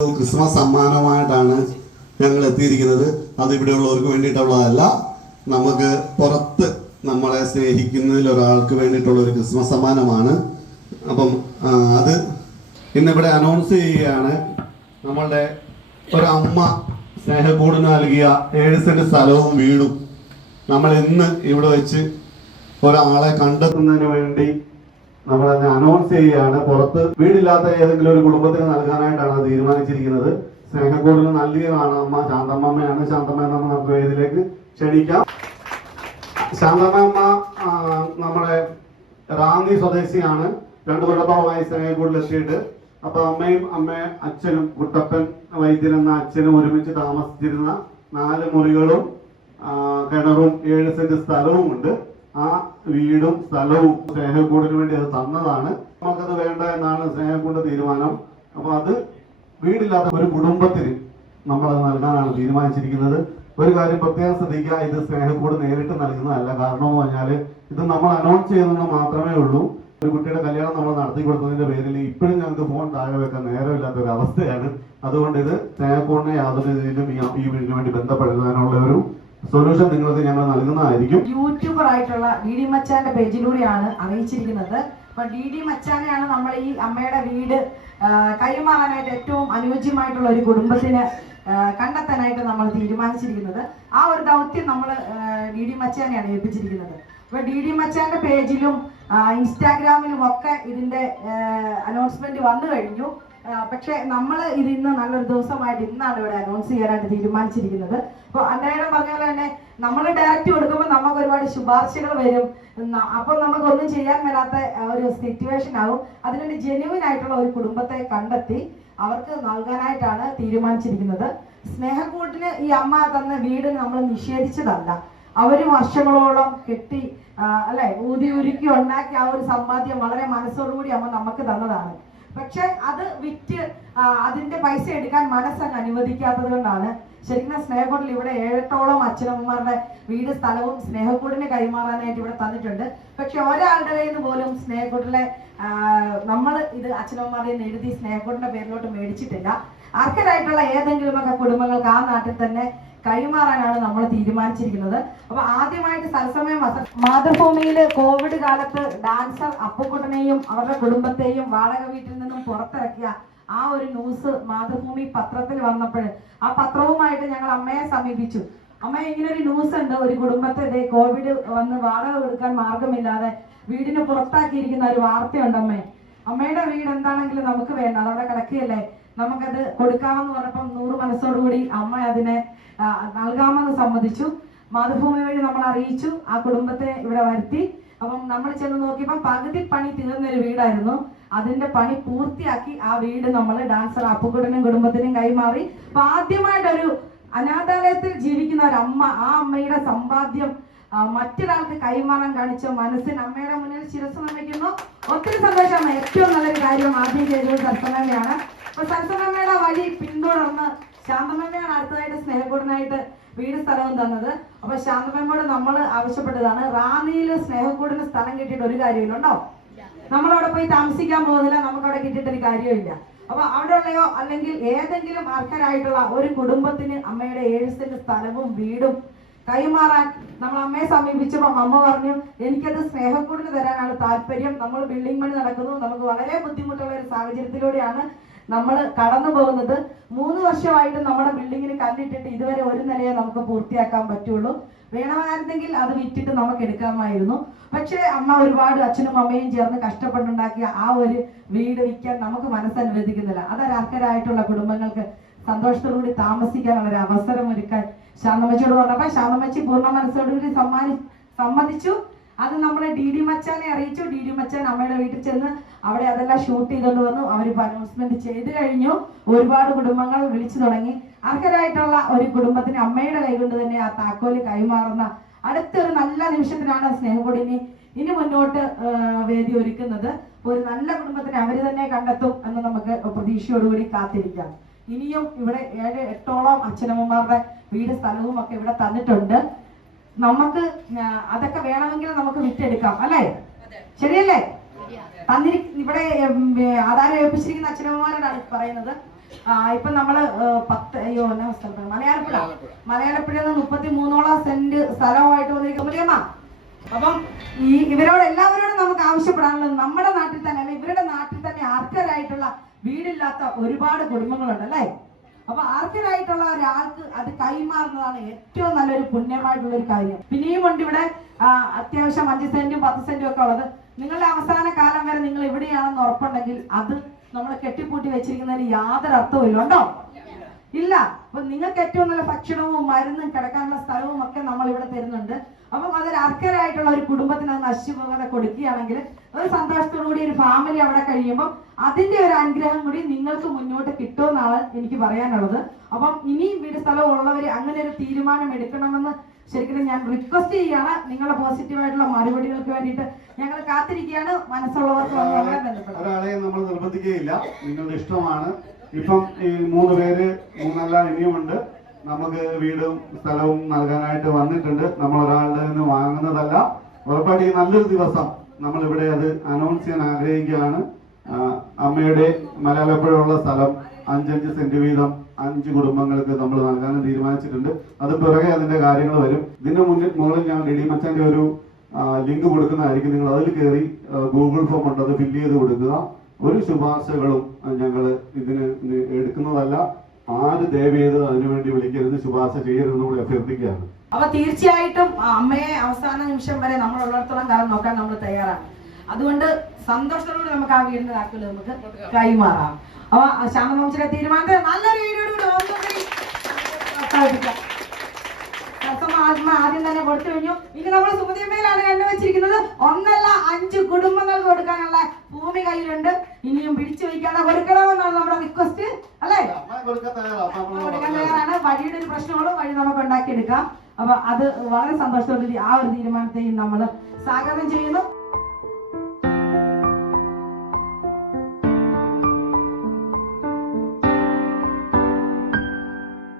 Christmas സമ്മാനമായിട്ടാണ് ഞങ്ങൾ എത്തിയിരിക്കുന്നത്. അത് ഇവിടെയുള്ളവർക്ക് വേണ്ടിയിട്ടുള്ളതല്ല. നമുക്ക് പുറത്ത് നമ്മളെ സ്നേഹിക്കുന്നതിൽ ഒരാൾക്ക് വേണ്ടിയിട്ടുള്ള ഒരു ക്രിസ്മസ് സമ്മാനമാണ്. അപ്പം അത് ഇന്നിവിടെ അനൗൺസ് ചെയ്യുകയാണ്. നമ്മളുടെ ഒരമ്മ സ്നേഹക്കൂട് നൽകിയ ഏഴ് സെന്റ് സ്ഥലവും വീടും നമ്മൾ ഇന്ന് ഇവിടെ വെച്ച് ഒരാളെ കണ്ടെത്തുന്നതിന് വേണ്ടി നമ്മളത് അനൗൺസ് ചെയ്യുകയാണ്. പുറത്ത് വീടില്ലാത്ത ഏതെങ്കിലും ഒരു കുടുംബത്തിന് നൽകാനായിട്ടാണ് തീരുമാനിച്ചിരിക്കുന്നത്. സ്നേഹക്കൂടുതൽ നൽകിയതാണ് അമ്മ. ശാന്തമ്മയാണ് ശാന്തമ്മ എന്ന് നമുക്ക് വേദിയിലേക്ക് ക്ഷണിക്കാം. ശാന്തമ്മ നമ്മുടെ റാന്നി സ്വദേശിയാണ്. രണ്ടു കൊല്ലത്തോളമായി സ്നേഹക്കൂടിൽ എത്തിയിട്ട് അപ്പൊ അമ്മയും അമ്മ അച്ഛനും കുട്ടപ്പൻ വൈദ്യൻ എന്ന അച്ഛനും ഒരുമിച്ച് താമസിച്ചിരുന്ന നാല് മുറികളും കിണറും ഏഴ് സെന്റ് സ്ഥലവും ഉണ്ട് ആ വീടും സ്ഥലവും സ്നേഹക്കൂടിന് വേണ്ടി അത് തന്നതാണ്. നമുക്കത് വേണ്ട എന്നാണ് സ്നേഹക്കൂടിന്റെ തീരുമാനം. അപ്പൊ അത് വീടില്ലാത്ത ഒരു കുടുംബത്തിന് നമ്മളത് നൽകാനാണ് തീരുമാനിച്ചിരിക്കുന്നത്. ഒരു കാര്യം പ്രത്യേകം ശ്രദ്ധിക്കുക ഇത് സ്നേഹക്കൂട് നേരിട്ട് നൽകുന്നതല്ല. കാരണം എന്ന് പറഞ്ഞാൽ ഇത് നമ്മൾ അനൗൺസ് ചെയ്യുന്നത് മാത്രമേ ഉള്ളൂ. ഒരു കുട്ടിയുടെ കല്യാണം നമ്മൾ നടത്തി കൊടുത്തതിന്റെ പേരിൽ ഇപ്പോഴും ഞങ്ങൾക്ക് ഫോൺ താഴെ വെക്കാൻ നേരമില്ലാത്ത ഒരു അവസ്ഥയാണ്. അതുകൊണ്ട് ഇത് സ്നേഹക്കൂടിനെ യാതൊരു രീതിയിലും ഈ- വീടിനു വേണ്ടി ബന്ധപ്പെടുന്നതിനുള്ള ഒരു സൊല്യൂഷൻ നിങ്ങൾക്ക് ഞങ്ങൾ നൽകുന്നതായിരിക്കും. യൂട്യൂബർ ആയിട്ടുള്ള ഡി ഡി മച്ചാന്റെ പേജിലൂടെയാണ് അറിയിച്ചിരിക്കുന്നത്. അപ്പൊ ഡി ഡി മച്ചാനെയാണ് നമ്മൾ ഈ അമ്മയുടെ വീട് കൈമാറാനായിട്ട് ഏറ്റവും അനുയോജ്യമായിട്ടുള്ള ഒരു കുടുംബത്തിന് കണ്ടെത്താനായിട്ട് നമ്മൾ തീരുമാനിച്ചിരിക്കുന്നത്. ആ ഒരു ദൗത്യം നമ്മൾ ഡി ഡി മച്ചാനെയാണ് ഏൽപ്പിച്ചിരിക്കുന്നത്. അപ്പൊ ഡി ഡി മച്ചാന്റെ പേജിലും ഇൻസ്റ്റാഗ്രാമിലും ഒക്കെ ഇതിന്റെ അനൗൺസ്മെന്റ് വന്നു കഴിഞ്ഞു. പക്ഷെ നമ്മൾ ഇത് ഇന്ന് നല്ലൊരു ദിവസമായിട്ട് ഇന്നാണ് ഇവിടെ അനൗൺസ് ചെയ്യാനായിട്ട് തീരുമാനിച്ചിരിക്കുന്നത്. അപ്പോൾ അന്നേരം പറഞ്ഞ പോലെ തന്നെ നമ്മൾ ഡയറക്റ്റ് കൊടുക്കുമ്പോൾ നമുക്ക് ഒരുപാട് ശുപാർശകൾ വരും. അപ്പൊ അപ്പോൾ നമുക്ക് ഒന്നും ചെയ്യാൻ മേലാത്ത ഒരു സിറ്റുവേഷൻ ആവും. അതിനുവേണ്ടി ജെന്യുവൻ ആയിട്ടുള്ള ഒരു കുടുംബത്തെ കണ്ടെത്തി അവർക്ക് നൽകാനായിട്ടാണ് തീരുമാനിച്ചിരിക്കുന്നത്. സ്നേഹക്കൂട്ടിന് ഈ അമ്മ തന്ന വീട് നമ്മൾ നിഷേധിച്ചതല്ല. അവർ വർഷങ്ങളോളം കെട്ടി അല്ലെ ഊതി ഉരുക്കി ഉണ്ടാക്കി ആ ഒരു സമ്പാദ്യം വളരെ മനസ്സോടുകൂടി അമ്മ നമുക്ക് തന്നതാണ്. പക്ഷെ അത് വിറ്റ് അതിന്റെ പൈസ എടുക്കാൻ മനസ്സങ്ങ് അനുവദിക്കാത്തത് കൊണ്ടാണ്. ശരിക്കും സ്നേഹക്കൂടിൽ ഇവിടെ ഏഴത്തോളം അച്ഛനമ്മമാരുടെ വീട് സ്ഥലവും സ്നേഹക്കൂടിന് കൈമാറാനായിട്ട് ഇവിടെ തന്നിട്ടുണ്ട്. പക്ഷെ ഒരാളുടെ കയ്യിൽ നിന്ന് പോലും സ്നേഹക്കൂടിലെ നമ്മൾ ഇത് അച്ഛനമ്മമാരുടെ എഴുതി സ്നേഹക്കൂടിന്റെ പേരിലോട്ട് മേടിച്ചിട്ടില്ല. അർഹരായിട്ടുള്ള ഏതെങ്കിലുമൊക്കെ കുടുംബങ്ങൾക്ക് ആ നാട്ടിൽ തന്നെ കൈമാറാനാണ് നമ്മൾ തീരുമാനിച്ചിരിക്കുന്നത്. അപ്പൊ ആദ്യമായിട്ട് തത്സമയം മാതൃഭൂമിയിൽ കോവിഡ് കാലത്ത് ഡാൻസർ അപ്പുക്കുട്ടനെയും അവരുടെ കുടുംബത്തെയും വാടക വീട്ടിൽ നിന്നും പുറത്തിറക്കിയ ആ ഒരു ന്യൂസ് മാതൃഭൂമി പത്രത്തിൽ വന്നപ്പോൾ ആ പത്രവുമായിട്ട് ഞങ്ങൾ അമ്മയെ സമീപിച്ചു. അമ്മ ഇങ്ങനെ ഒരു ന്യൂസ് ഉണ്ട്. ഒരു കുടുംബത്തെ കോവിഡ് വന്ന് വാടക കൊടുക്കാൻ മാർഗമില്ലാതെ വീടിന് പുറത്താക്കിയിരിക്കുന്ന ഒരു വാർത്തയുണ്ട് അമ്മേ. അമ്മയുടെ വീട് എന്താണെങ്കിലും നമുക്ക് വേണ്ട. അതവിടെ കിടക്കുകയല്ലേ? നമുക്കത് കൊടുക്കാമെന്ന് പറഞ്ഞപ്പം നൂറ് മനസ്സോടുകൂടി അമ്മ അതിനെ നൽകാമെന്ന് സമ്മതിച്ചു. മാതൃഭൂമി വഴി നമ്മൾ അറിയിച്ചു. ആ കുടുംബത്തെ ഇവിടെ വരുത്തി. അപ്പം നമ്മൾ ചെന്ന് നോക്കിയപ്പോൾ പകുതി പണി തീർന്നൊരു വീടായിരുന്നു. അതിന്റെ പണി പൂർത്തിയാക്കി ആ വീട് നമ്മൾ ഡാൻസർ അപ്പുകുടനും കുടുംബത്തിനും കൈമാറി. അപ്പൊ ആദ്യമായിട്ടൊരു അനാഥാലയത്തിൽ ജീവിക്കുന്ന ഒരു അമ്മ ആ അമ്മയുടെ സമ്പാദ്യം മറ്റൊരാൾക്ക് കൈമാറാൻ കാണിച്ച മനസ്സിന് അമ്മയുടെ മുന്നിൽ ശിരസ് നിർമ്മിക്കുന്നു. ഒത്തിരി സന്തോഷമാണ് ഏറ്റവും നല്ലൊരു കാര്യം ആദ്യം ചെയ്തത് സൽസമയാണ് അപ്പൊ വലിയ പിന്തുടർന്ന് ശാന്തമ്മയാണ് അടുത്തതായിട്ട് സ്നേഹക്കൂടിനായിട്ട് വീട് സ്ഥലവും തന്നത്. അപ്പൊ ശാന്തമ്മയോട് നമ്മൾ ആവശ്യപ്പെട്ടതാണ് റാന്നിയിൽ സ്നേഹക്കൂടിന് സ്ഥലം കിട്ടിയിട്ട് ഒരു കാര്യമില്ലുണ്ടോ നമ്മളവിടെ പോയി താമസിക്കാൻ പോകുന്നില്ല നമുക്ക് അവിടെ കിട്ടിയിട്ട് ഒരു കാര്യമില്ല അപ്പൊ അവിടെയുള്ളയോ അല്ലെങ്കിൽ ഏതെങ്കിലും അർഹരായിട്ടുള്ള ഒരു കുടുംബത്തിന് അമ്മയുടെ ഏഴ് സ്ഥലവും വീടും കൈമാറാൻ നമ്മൾ അമ്മയെ സമീപിച്ചപ്പോൾ അമ്മ പറഞ്ഞു എനിക്കത് സ്നേഹക്കൂടിന് തരാനാണ് താല്പര്യം. നമ്മൾ ബിൽഡിംഗ് പണി നടക്കുന്നു. നമുക്ക് വളരെ ബുദ്ധിമുട്ടുള്ള ഒരു സാഹചര്യത്തിലൂടെയാണ് നമ്മൾ കടന്നു പോകുന്നത് മൂന്ന് വർഷമായിട്ട് നമ്മുടെ ബിൽഡിങ്ങിന് കണ്ടിട്ടിട്ട് ഇതുവരെ ഒരു നിലയെ നമുക്ക് പൂർത്തിയാക്കാൻ പറ്റുള്ളൂ. വേണമായിരുന്നെങ്കിൽ അത് വിറ്റിട്ട് നമുക്ക് എടുക്കാമായിരുന്നു. പക്ഷേ അമ്മ ഒരുപാട് അച്ഛനും അമ്മയും ചേർന്ന് കഷ്ടപ്പെട്ടുണ്ടാക്കിയ ആ ഒരു വീട് വിൽക്കാൻ നമുക്ക് മനസ്സനുവദിക്കുന്നില്ല. അത് അർഹരായിട്ടുള്ള കുടുംബങ്ങൾക്ക് സന്തോഷത്തോടുകൂടി താമസിക്കാനുള്ള ഒരു അവസരം ഒരുക്കാൻ ശാന്തമ്മച്ചിയോട് പറഞ്ഞപ്പോ ശാന്തമ്മച്ചി പൂർണ മനസ്സോടുകൂടി സമ്മാനി സമ്മതിച്ചു. അത് നമ്മളെ ഡി ഡി മച്ചാനെ അറിയിച്ചു. ഡി ഡി മച്ചാൻ അമ്മയുടെ വീട്ടിൽ ചെന്ന് അവിടെ അതെല്ലാം ഷൂട്ട് ചെയ്തുകൊണ്ട് വന്നു. അവരിപ്പോ അനൗൺസ്മെന്റ് ചെയ്ത് കഴിഞ്ഞു. ഒരുപാട് കുടുംബങ്ങൾ വിളിച്ചു തുടങ്ങി. അർഹരായിട്ടുള്ള ഒരു കുടുംബത്തിന് അമ്മയുടെ കൈകൊണ്ട് തന്നെ ആ താക്കോൽ കൈമാറുന്ന അടുത്തൊരു നല്ല നിമിഷത്തിനാണ് സ്നേഹപൊടിനി ഇനി മുന്നോട്ട് വേദി ഒരുക്കുന്നത്. ഒരു നല്ല കുടുംബത്തിന് അവർ തന്നെ കണ്ടെത്തും എന്ന് നമുക്ക് പ്രതീക്ഷയോടുകൂടി കാത്തിരിക്കാം. ഇനിയും ഇവിടെ ഏഴ് എട്ടോളം അച്ഛനമ്മമാരുടെ വീട് സ്ഥലവും ഒക്കെ ഇവിടെ തന്നിട്ടുണ്ട്. നമുക്ക് അതൊക്കെ വേണമെങ്കിൽ നമുക്ക് വിറ്റെടുക്കാം അല്ലേ? ശരിയല്ലേ? തന്നിരി ഇവിടെ ആധാരം ഏൽപ്പിച്ചിരിക്കുന്ന അച്ഛനമ്മമാരോടാണ് പറയുന്നത്. ഇപ്പൊ നമ്മൾ പത്ത് അയ്യോ എന്നാ സ്ഥലത്ത് മലയാളപ്പുഴ. മലയാളപ്പുഴയിൽ നിന്ന് മുപ്പത്തി മൂന്നോളം സെന്റ് സ്ഥലമായിട്ട് വന്നിരിക്കും മുരിയമ്മ അപ്പം ഈ ഇവരോട് എല്ലാവരോടും നമുക്ക് ആവശ്യപ്പെടാനുള്ളത് നമ്മുടെ നാട്ടിൽ തന്നെ അല്ലെ ഇവരുടെ നാട്ടിൽ തന്നെ അർഹരായിട്ടുള്ള വീടില്ലാത്ത ഒരുപാട് കുടുംബങ്ങളുണ്ട് അല്ലേ? അപ്പൊ ആർക്കരായിട്ടുള്ള ഒരാൾക്ക് അത് കൈമാറുന്നതാണ് ഏറ്റവും നല്ലൊരു പുണ്യമായിട്ടുള്ള ഒരു കാര്യം. പിന്നെയും ഉണ്ട് ഇവിടെ അത്യാവശ്യം അഞ്ച് സെന്റും പത്ത് സെന്റും ഒക്കെ ഉള്ളത്. നിങ്ങളുടെ അവസാന കാലം വരെ നിങ്ങൾ എവിടെയാണെന്ന് ഉറപ്പുണ്ടെങ്കിൽ അത് നമ്മൾ കെട്ടിപ്പൂട്ടി വെച്ചിരിക്കുന്നതിന് യാതൊരു അർത്ഥവും ഇല്ല. ഉണ്ടോ? ഇല്ല. അപ്പൊ നിങ്ങൾക്ക് ഏറ്റവും നല്ല ഭക്ഷണവും മരുന്നും കിടക്കാനുള്ള സ്ഥലവും ഒക്കെ നമ്മൾ ഇവിടെ തരുന്നുണ്ട്. അപ്പം അതൊരു അർഹരായിട്ടുള്ള ഒരു കുടുംബത്തിന് അത് നശിച്ചു പോകാതെ കൊടുക്കുകയാണെങ്കിൽ ഒരു സന്തോഷത്തോടു കൂടി ഒരു ഫാമിലി അവിടെ കഴിയുമ്പോൾ അതിന്റെ ഒരു അനുഗ്രഹം കൂടി നിങ്ങൾക്ക് മുന്നോട്ട് കിട്ടുമെന്നാണ് എനിക്ക് പറയാനുള്ളത്. അപ്പം ഇനിയും വീട് സ്ഥലം ഉള്ളവര് അങ്ങനെ ഒരു തീരുമാനം എടുക്കണമെന്ന് ശരിക്കും ഞാൻ റിക്വസ്റ്റ് ചെയ്യാണ് നിങ്ങളുടെ പോസിറ്റീവായിട്ടുള്ള മറുപടികൾക്ക് വേണ്ടിയിട്ട് ഞങ്ങൾ കാത്തിരിക്കുകയാണ്. മനസ്സുള്ളവർക്ക് ഒരാളെ നമ്മൾ നിർബന്ധിക്കുകയില്ല. നിങ്ങളുടെ ഇഷ്ടമാണ്. ഇപ്പം ഈ മൂന്ന് പേര് മൂന്നല്ല ഇനിയുമുണ്ട്. നമുക്ക് വീടും സ്ഥലവും നൽകാനായിട്ട് വന്നിട്ടുണ്ട്. നമ്മൾ ഒരാളുടെ നിന്ന് വാങ്ങുന്നതല്ല. ഉറപ്പായിട്ട് ഈ നല്ലൊരു ദിവസം നമ്മൾ ഇവിടെ അത് അനൗൺസ് ചെയ്യാൻ ആഗ്രഹിക്കുകയാണ്. അമ്മയുടെ മലയാളപ്പുഴയുള്ള സ്ഥലം അഞ്ചഞ്ച് സെന്റ് വീതം അഞ്ച് കുടുംബങ്ങൾക്ക് നമ്മൾ നൽകാനും തീരുമാനിച്ചിട്ടുണ്ട്. അത് പിറകെ അതിന്റെ കാര്യങ്ങൾ വരും. ഇതിന്റെ മുന്നിൽ മുകളിൽ ഞാൻ ഡി മച്ചാന്റെ ഒരു ലിങ്ക് കൊടുക്കുന്നതായിരിക്കും. നിങ്ങൾ അതിൽ കയറി ഗൂഗിൾ ഫോം ഉണ്ട് അത് ഫില്ല് ചെയ്ത് കൊടുക്കുക. ഒരു ശുപാർശകളും ഞങ്ങൾ ഇതിന് എടുക്കുന്നതല്ല. ആര് ദേവിയത് അതിനുവേണ്ടി വിളിക്കരുത് ശുപാർശ ചെയ്യരുതെന്ന് കൂടി അഭ്യർത്ഥിക്കുകയാണ്. അപ്പൊ തീർച്ചയായിട്ടും അമ്മയെ അവസാന നിമിഷം വരെ നമ്മൾ ഉള്ളിടത്തോളം കാലം നോക്കാൻ നമ്മൾ തയ്യാറാണ്. അതുകൊണ്ട് സന്തോഷത്തോടുകൂടി നമുക്ക് ആ വീടിന്റെ താക്കോൽ നമുക്ക് കൈമാറാം. അപ്പൊ ശാന്തമംശയുടെ തീരുമാനത്തെ നല്ലൊരു വീഡിയോട് കസ്റ്റമർ ആദ്യം തന്നെ കൊടുത്തു കഴിഞ്ഞു. ഇനി നമ്മൾ സുമതിയമ്മയിലാണ് എണ്ണ വെച്ചിരിക്കുന്നത്. ഒന്നല്ല അഞ്ച് കുടുംബങ്ങൾക്ക് കൊടുക്കാനുള്ള ഭൂമി കയ്യിലുണ്ട്. ഇനിയും പിടിച്ചു വയ്ക്കാതെ കൊടുക്കണമെന്നാണ് നമ്മുടെ റിക്വസ്റ്റ് അല്ലേ? കൊടുക്കാൻ തയ്യാറാണ്. വഴിയുടെ ഒരു പ്രശ്നങ്ങളും വഴി നമുക്ക് ഉണ്ടാക്കിയെടുക്കാം. അപ്പൊ അത് വളരെ സന്തോഷത്തോടെ ആ ഒരു തീരുമാനത്തെയും നമ്മൾ സ്വാഗതം ചെയ്യുന്നു.